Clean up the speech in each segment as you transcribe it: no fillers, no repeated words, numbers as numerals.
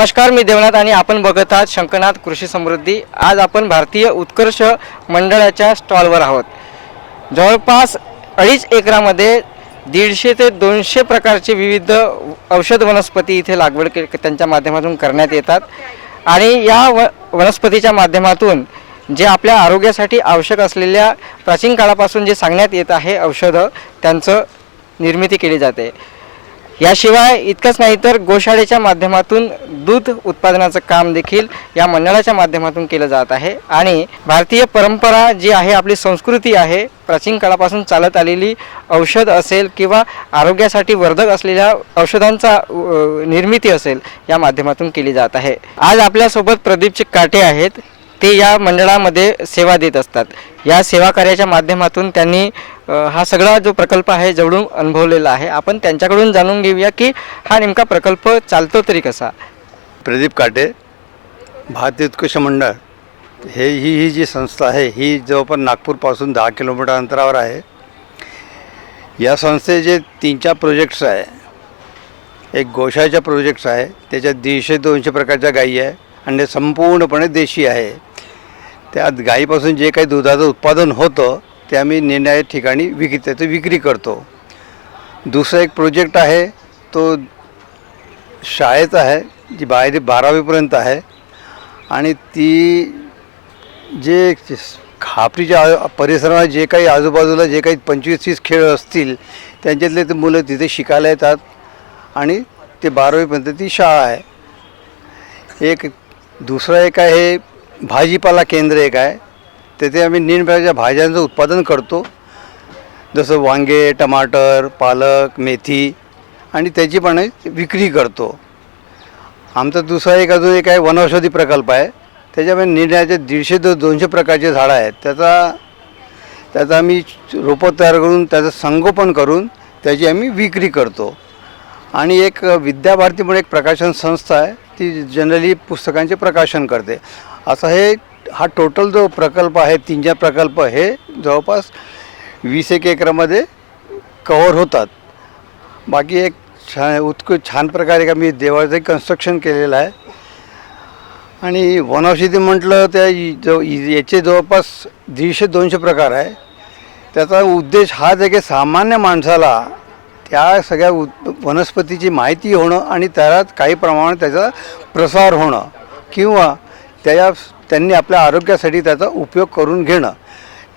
नमस्कार, मी देवनाथ आणि आपण बघत आहात शंकरनाथ कृषी समृद्धी। आज आपण भारतीय उत्कर्ष मंडळाच्या स्टॉलवर आहोत। जवळपास 2.5 एकरामध्ये 150 ते 200 प्रकारचे विविध औषध वनस्पती इथे लागवड त्यांच्या माध्यमातून करण्यात येतात आणि या वनस्पतीच्या माध्यमातून जे आपल्या आरोग्यासाठी आवश्यक असलेल्या प्राचीन काळापासून जे सांगण्यात येत आहे औषधं त्यांचं निर्मिती केली जाते। याशिवाय इतकंच नाही तर गोशाळेच्या माध्यमातून दूध उत्पादनाचं काम देखील या मंडळाच्या माध्यमातून केलं जात आहे आणि भारतीय परंपरा जी आहे, आपली संस्कृती आहे, प्राचीन काळापासून चालत आलेली औषध असेल किंवा आरोग्यासाठी वर्धक असलेल्या औषधांचा निर्मिती असेल या माध्यमातून केली जात आहे। आज आपल्यासोबत प्रदीप काटे आहेत, ते या मंडळामध्ये सेवा देत असतात। या सेवा कार्याच्या माध्यमातून त्यांनी हा सगळा जो प्रकल्प आहे जवळून अनुभवलेला आहे। आपण त्यांच्याकडून जाणून घेऊया की हा नेमका प्रकल्प चालतो तरी कसा। प्रदीप काटे, भारतीय उत्कर्ष मंडळ ही जी संस्था आहे ही जवळपास नागपूरपासून 10 किलोमीटर अंतरावर आहे। या संस्थेचे 3-4 प्रोजेक्ट्स आहे। एक गोशाळेचा प्रोजेक्ट्स आहे, त्याच्यात 150-200 प्रकारच्या गायी आहे आणि संपूर्णपणे देशी आहे। त्यात गायीपासून जे काही दुधाचं उत्पादन होतं ते आम्ही निर्णय ठिकाणी विक्री करतो। दुसरा एक प्रोजेक्ट आहे तो शाळेचा आहे, जी 12वीपर्यंत आहे आणि ती जे खापरीच्या परिसरात जे काही आजूबाजूला जे काही 25-30 खेळ असतील त्यांच्यातले ते मुलं तिथे शिकायला येतात आणि ते 12वीपर्यंत ती शाळा आहे। एक दुसरा एक आहे भाजीपाला केंद्र एक आहे, तेथे आम्ही निरनिराळ्या भाज्यांचं उत्पादन करतो, जसं वांगे, टमाटर, पालक, मेथी आणि त्याची पण विक्री करतो। आमचा दुसरा एक अजून एक आहे वनौषधी प्रकल्प आहे, त्याच्यामध्ये निरनिराळ्या 150 ते 200 प्रकारचे झाडं आहेत। त्याचा आम्ही रोपं तयार करून त्याचं संगोपन करून त्याची आम्ही विक्री करतो। आणि एक विद्याभारती म्हणून एक प्रकाशन संस्था आहे, ती जनरली पुस्तकांचे प्रकाशन करते। असं हा टोटल जो प्रकल्प आहे, 3-4 प्रकल्प हे जवळपास 20 एकरामध्ये कव्हर होतात। बाकी एक छान प्रकारे का मी देवाचं कन्स्ट्रक्शन केलेलं आहे। आणि वनौषधी म्हटलं त्या याचे जवळपास 150-200 प्रकार आहे। त्याचा उद्देश हाच आहे की सामान्य माणसाला त्या सगळ्या वनस्पतीची माहिती होणं आणि त्यात काही प्रमाणात त्याचा प्रसार होणं किंवा त्यांनी आपल्या आरोग्यासाठी त्याचा उपयोग करून घेणं।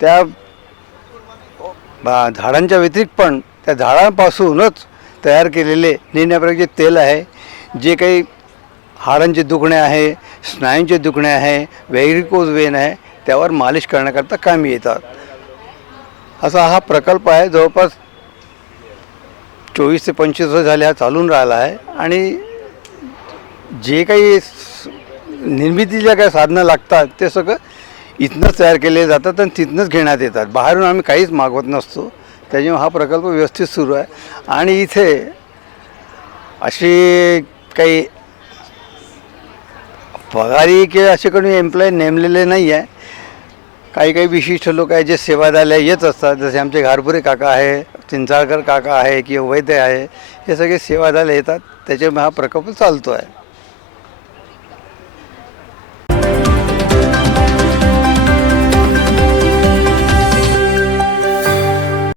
त्या झाडांच्या व्यतिरिक्त पण त्या झाडांपासूनच तयार केलेले निरनिराळ्या प्रकारचे तेल आहे, जे काही हाडांचे दुखणे आहे, स्नायूंचे दुखणे आहे, व्हेरिकोज वेन आहे, त्यावर मालिश करण्याकरता कामी येतात। असा हा प्रकल्प आहे। जवळपास 24 ते 25 वर्ष झाले हा चालून राहिला आहे आणि जे काही निर्मितीच्या काही साधनं लागतात ते सगळं इथनंच तयार केले जातात आणि तिथनंच घेण्यात येतात। बाहेरून आम्ही काहीच मागवत नसतो, त्याच्यामुळे हा प्रकल्प व्यवस्थित सुरू आहे। आणि इथे अशी काही पगारी किंवा असे कोणी एम्प्लॉई नेमलेले नाही आहे। काही विशिष्ट लोक आहेत जे सेवा द्यायला येत असतात, जसे आमचे घारपुरे काका आहे, चिंचाळकर काका आहे किंवा वैद्य आहे, हे सगळे सेवा द्यायला येतात। त्याच्यामुळे हा प्रकल्प चालतो आहे।